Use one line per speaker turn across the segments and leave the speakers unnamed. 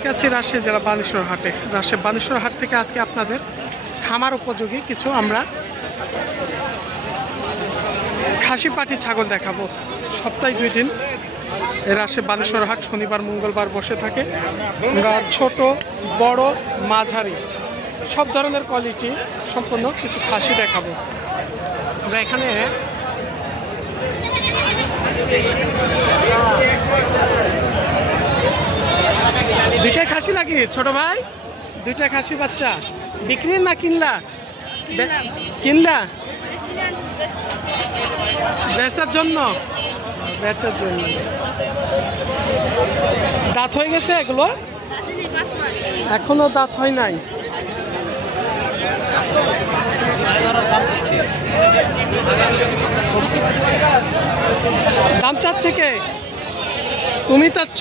আজকে আছি রাজশাহী জেলা বানেশ্বর হাটে। রাজশাহী বানেশ্বর হাট থেকে আজকে আপনাদের খামার উপযোগী কিছু আমরা খাসি পাটি ছাগল দেখাবো। সপ্তাহে দুই দিন আসে বানেশ্বর হাট শনিবার, মঙ্গলবার বসে থাকে। আমরা ছোট, বড়, মাঝারি, সব ধরনের কোয়ালিটি সম্পন্ন কিছু খাসি দেখাবো। আমরা এখানে দুইটাই খাসি নাকি? ছোট ভাই? দুইটা খাসি বাচ্চা। বিক্রি না কিনলা? কিনলা? বেচার জন্য? বেচার জন্য। দাঁত হয়ে গেছে এগুলো? এখনও দাঁত হয় নাই। দাম চাচ্ছে কে? তুমি চাচ্ছ?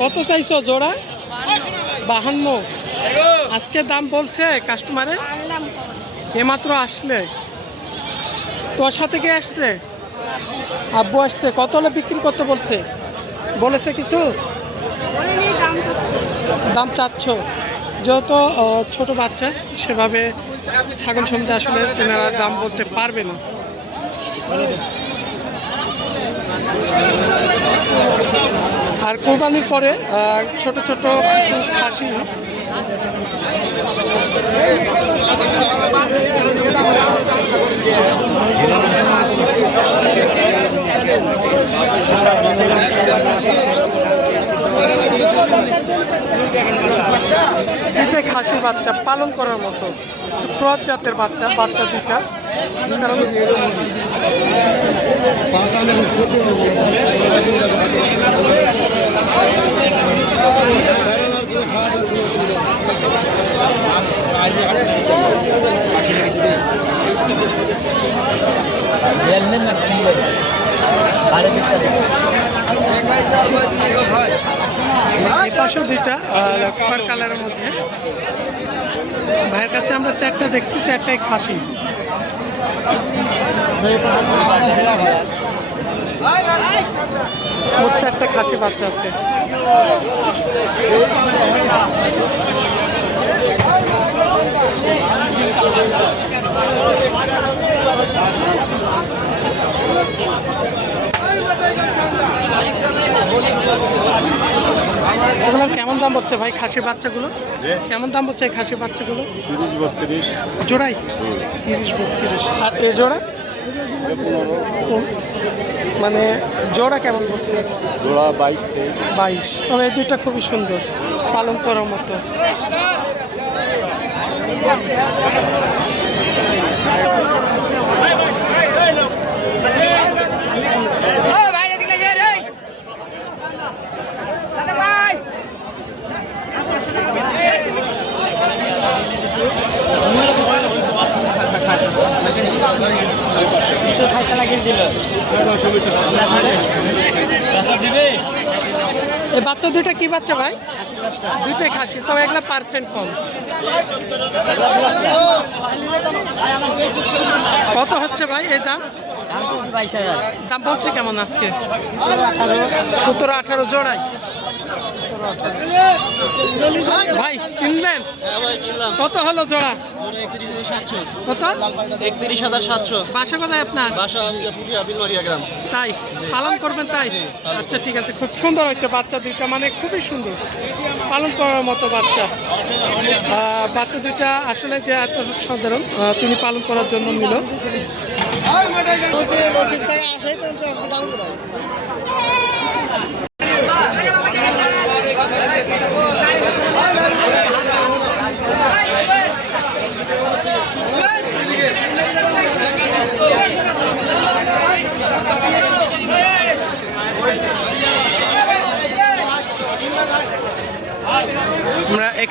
কত চাইছো জোড়া? বাহান্ন। আজকে দাম বলছে কাস্টমারে এমাত্র আসলে। তোর সাথে কে আসছে? আব্বু আসছে। কত হলে বিক্রি করতে বলছে? বলেছে কিছু? দাম চাচ্ছ। যেহেতু ছোট বাচ্চা, সেভাবে ছাগল সমিতি আসলে তেনারা দাম বলতে পারবে না। আর কোরবানির পরে ছোট ছোট খাসি। দুইটাই খাসির বাচ্চা, পালন করার মতো। ক্রস জাতের বাচ্চা বাচ্চা দুইটা। কারণ পাশেও দুইটা খয়ের কালারের মধ্যে। ভাইয়ের কাছে আমরা চারটা দেখছি চারটাই খাসি। মোট চারটা খাসি বাচ্চা আছে এগুলোর কেমন দাম হচ্ছে ভাই খাসির বাচ্চাগুলো? কেমন দাম হচ্ছে এই খাসির বাচ্চাগুলো?
তিরিশ বত্রিশ।
জোড়াই? তিরিশ বত্রিশ। আর এ জোড়া? মানে জোড়া কেমন বলছে
জোড়া বাইশ তেইশ।
বাইশ। তবে এই দুইটা খুবই সুন্দর। পালন করার মতো। এই বাচ্চা দুইটা কি বাচ্চা ভাই? দুইটাই খাসি তবে এগুলা পার্সেন্ট কম। কত হচ্ছে ভাই এই দাম?
দাম
বলছে কেমন আজকে? সতেরো আঠারো জোড়াই ভাই কিনবেন কত হলো জোড়া? কত?
একত্রিশ হাজার সাতশো
বাসা কোথায় আপনার?
বাসা
তাই, পালন করবেন তাই? আচ্ছা ঠিক আছে, খুব সুন্দর হচ্ছে বাচ্চা দুইটা মানে খুবই সুন্দর। পালন করার মতো বাচ্চা। বাচ্চা দুইটা আসলে যে এত সাধারণ তিনি পালন করার জন্য নিল। আমরা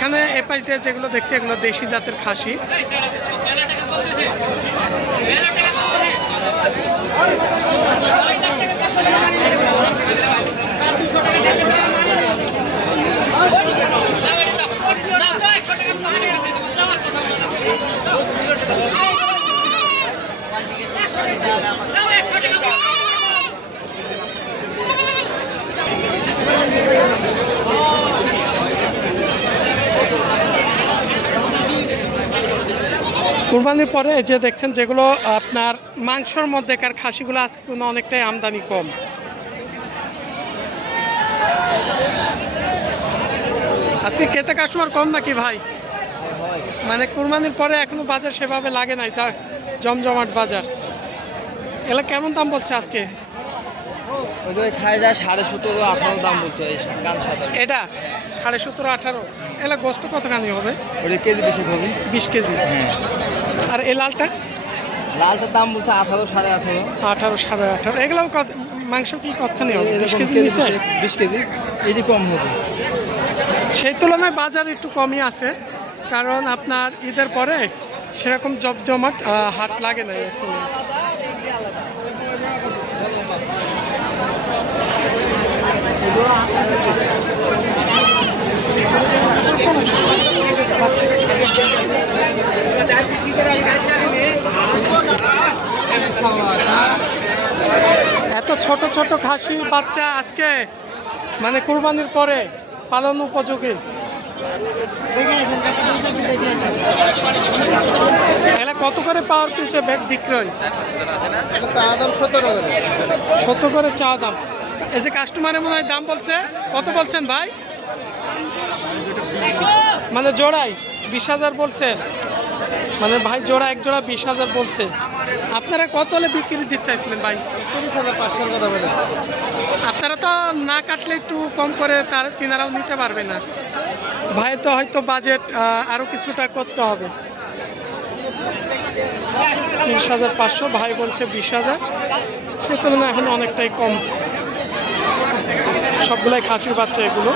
এখানে এপাশ দিয়ে যেগুলো দেখছি এগুলো দেশি জাতের খাসি। কুরবানির পরে যে দেখছেন যেগুলো আপনার মাংসর মধ্যেকার খাসিগুলো আজকে কোনো অনেকটাই আমদানি কম। আজকে খেতে কাস্টমার কম নাকি ভাই? মানে কুরবানির পরে এখনও বাজার সেভাবে লাগে নাই যা জমজমাট বাজার। এগুলো কেমন দাম বলছে আজকে?
সাড়ে সতেরো আঠারো দাম বলছে
এটা? সাড়ে সতেরো আঠারো? এলা গোস্ত কতখানি হবে?
ওটা কেজি বেশি হবে।
বিশ কেজি। আর এই লালটা?
লালটার দাম বলছে আঠারো সাড়ে আঠারো।
আঠারো সাড়ে আঠারো। এগুলো মাংস কি কতখানি হবে? বিশ কেজি
বিশ কেজি। এই যে কম হবে।
সেই তুলনায় বাজার একটু কমই আছে কারণ আপনার ঈদের পরে সেরকম জমজমাট জমাট হাট লাগে না এখন। এত ছোট ছোট খাসি বাচ্চা আজকে মানে কুরবানির পরে পালন উপযোগী। এলা কত করে পাওয়ার পিছে ব্যাগ বিক্রয়?
করে
করে চা দাম। এই যে কাস্টমারের মনে হয় দাম বলছে, কত বলছেন ভাই? মানে জোড়াই বিশ হাজার বলছেন। মানে ভাই জোড়া এক জোড়া বিশ হাজার বলছে। আপনারা কত হলে বিক্রি দিতে চাইছিলেন ভাই?
তিরিশ হাজার পাঁচশো কথা বলে।
আপনারা তো না কাটলে একটু কম করে তার তিনারাও নিতে পারবে না। ভাই তো হয়তো বাজেট আরও কিছুটা করতে হবে। তিরিশ হাজার পাঁচশো ভাই বলছে বিশ হাজার। সে তুলনায় এখন অনেকটাই কম। সবগুলাই খাসির বাচ্চা এগুলো।